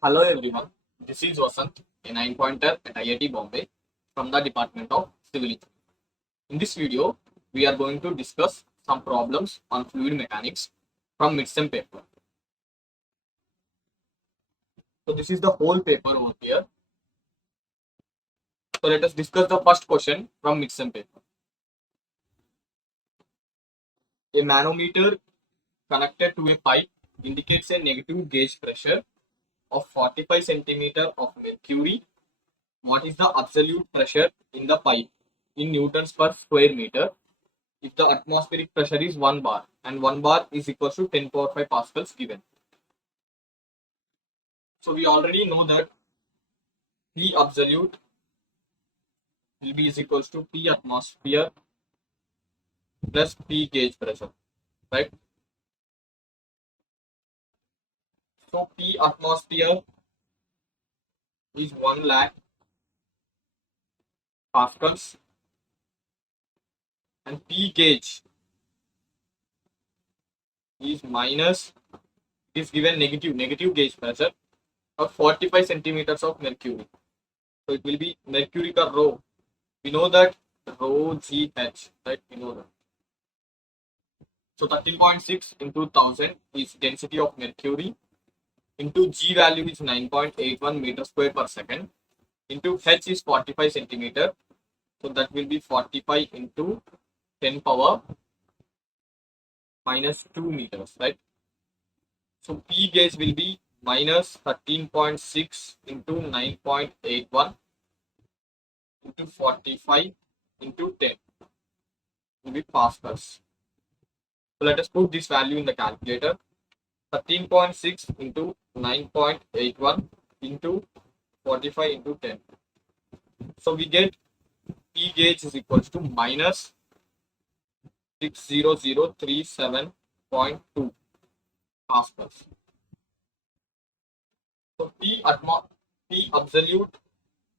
Hello everyone, this is Vasant, a 9-pointer at IIT Bombay from the Department of Civil Engineering. In this video, we are going to discuss some problems on fluid mechanics from midsem paper. So this is the whole paper over here. So let us discuss the first question from midsem paper. A manometer connected to a pipe indicates a negative gauge pressure of 45 centimeter of mercury. What is the absolute pressure in the pipe in newtons per square meter if the atmospheric pressure is 1 bar and 1 bar is equal to 10 power 5 pascals given? So we already know that P absolute will be is equals to P atmosphere plus P gauge pressure, right? So P atmosphere is 1 lakh pascals and P gauge is minus, it is given negative gauge pressure of 45 centimeters of mercury. So it will be mercury ka rho. We know that rho GH, right? We know that. So 13.6 into 1000 is density of mercury into G value is 9.81 meter square per second into H is 45 centimeter. So that will be 45 into 10 power minus 2 meters, right? So P gauge will be minus 13.6 into 9.81 into 45 into 10 will be pascals. So let us put this value in the calculator. 13.6 into 9.81 into 45 into 10. So we get P gauge is equals to minus 60037.2 pascals. So P absolute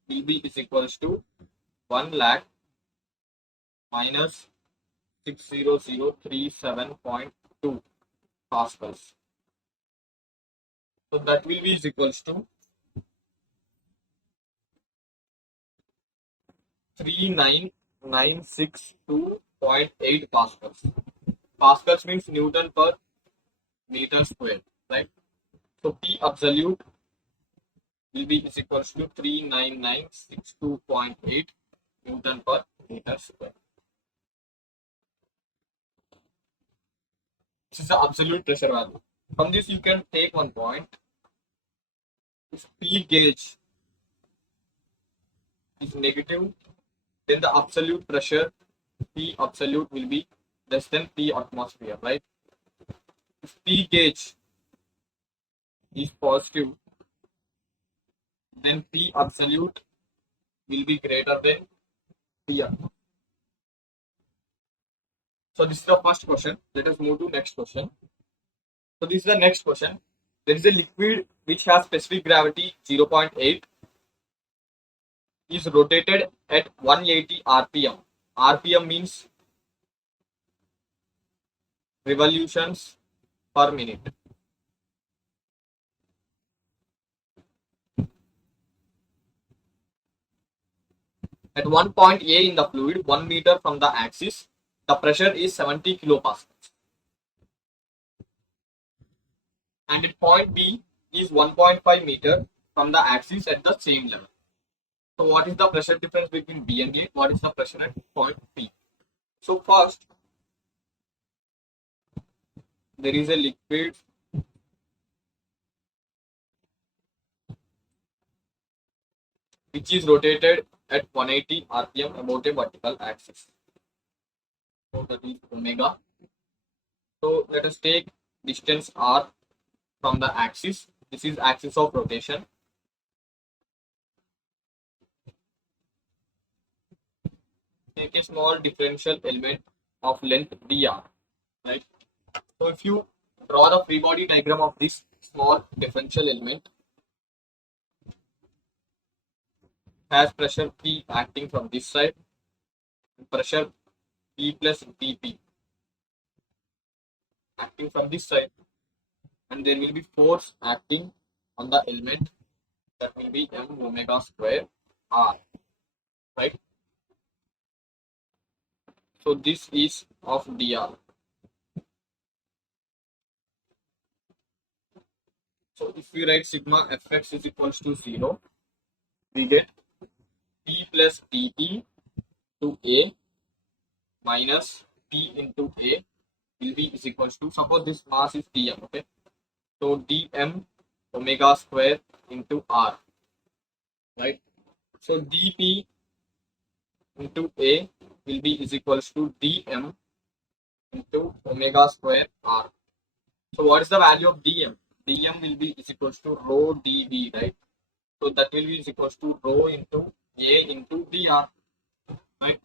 will be is equals to 1 lakh minus 60037.2 pascals. So that will be is equals to 39962.8 pascals. Pascals means Newton per meter square, right? So P absolute will be is equals to 39962.8 Newton per meter square. This is the absolute pressure value. From this, you can take one point. If P gauge is negative, then the absolute pressure P absolute will be less than P atmosphere, right? If P gauge is positive, then P absolute will be greater than P atmosphere. So this is the first question. Let us move to next question. So this is the next question. There is a liquid which has specific gravity 0.8 is rotated at 180 rpm. RPM means revolutions per minute. At one point A in the fluid, 1 meter from the axis, the pressure is 70 kilopascals. And at point B is 1.5 meter from the axis at the same level. So what is the pressure difference between B and A? What is the pressure at point P? So first, there is a liquid which is rotated at 180 rpm about a vertical axis. So that is omega. So let us take distance r from the axis. This is axis of rotation. Take a small differential element of length dr, right? So if you draw the free body diagram of this small differential element, has pressure P acting from this side, and pressure P plus dP acting from this side, and there will be force acting on the element, that will be m omega square r, right? So this is of dr. So if we write sigma fx is equals to 0, we get p plus dt to a minus p into a will be is equals to, suppose this mass is dm, okay? So dm omega square into r, right? So dp into a will be is equals to dm into omega square r. So what is the value of dm? Dm will be is equals to rho dv, right? So that will be is equals to rho into a into dr, right?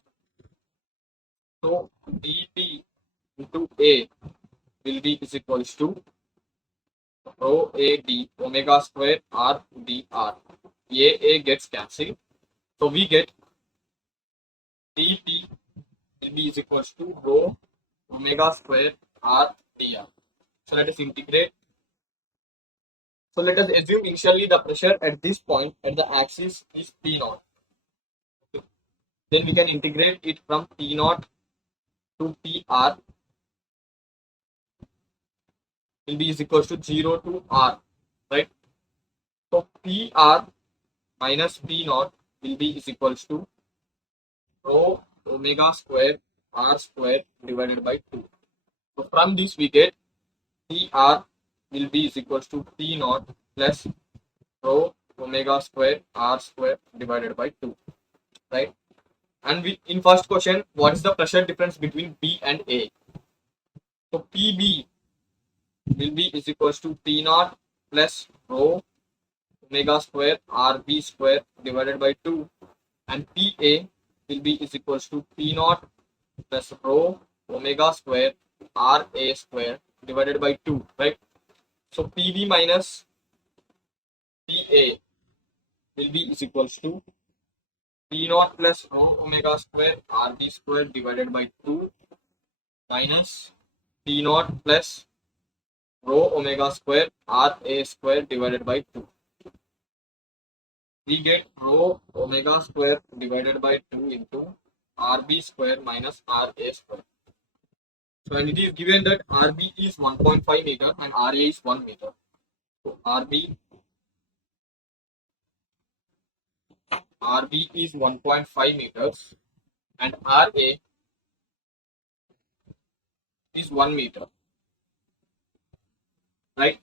So dp into a will be is equals to rho a d omega square r dr. A gets cancelled. So we get dp will be is equals to rho omega square r dr. So let us integrate. So let us assume initially the pressure at this point at the axis is P naught. Then we can integrate it from P naught to PR will be is equals to 0 to R, right? So PR minus P naught will be is equals to rho omega square R square divided by 2. So from this we get PR will be is equals to P naught plus rho omega square R square divided by 2, right? And we, in first question, what is the pressure difference between B and A? So PB will be is equals to P naught plus rho omega square RB square divided by 2, and PA will be is equals to P naught plus rho omega square RA square divided by 2, right? So PB minus PA will be is equals to P naught plus rho omega square RB square divided by 2 minus P naught plus rho omega square RA square divided by 2. We get rho omega square divided by 2 into RB square minus RA square. So and it is given that RB is 1.5 meter and RA is 1 meter. So RB is 1.5 meters and RA is 1 meter, right?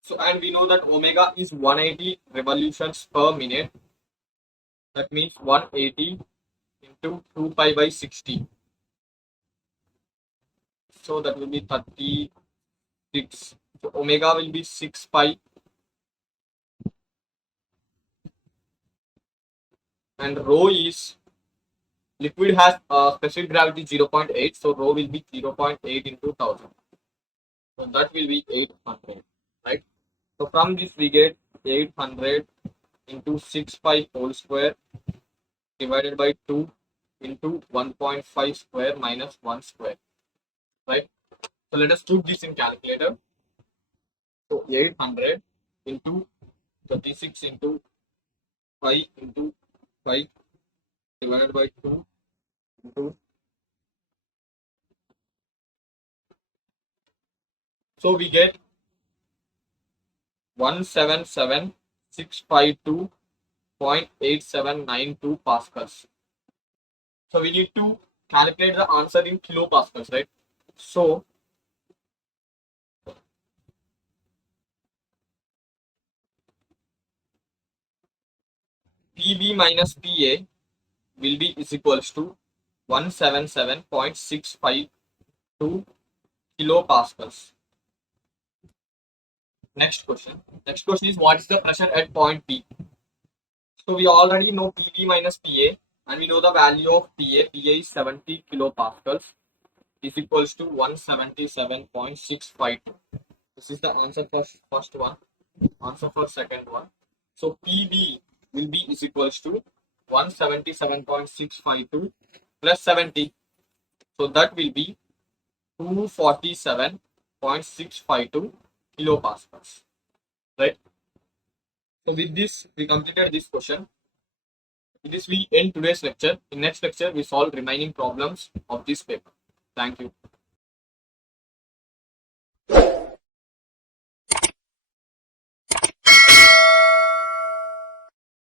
So and we know that omega is 180 revolutions per minute. That means 180 into 2 pi by 60. So that will be 36. So omega will be 6 pi and rho is, liquid has specific gravity 0.8, so rho will be 0.8 into 1000. So that will be 800, right? So from this we get 800 into 6 pi whole square divided by 2 into 1.5 square minus 1 square, right? So let us put this in calculator. So 800 into 36 into 5 into 5 divided by 2 into, so we get 177,652.8792 pascals. So we need to calculate the answer in kilopascals, right? So PB minus PA will be is equals to 177.652 kilopascals. Next question. Next question is what is the pressure at point P? So we already know PB minus PA and we know the value of PA. PA is 70 kilopascals is equals to 177.652. This is the answer for first one. Answer for second one. So PB will be is equals to 177.652 plus 70. So that will be 247.652 kilopascals, right? So with this, we completed this question. With this, we end today's lecture. In next lecture, we solve remaining problems of this paper. Thank you.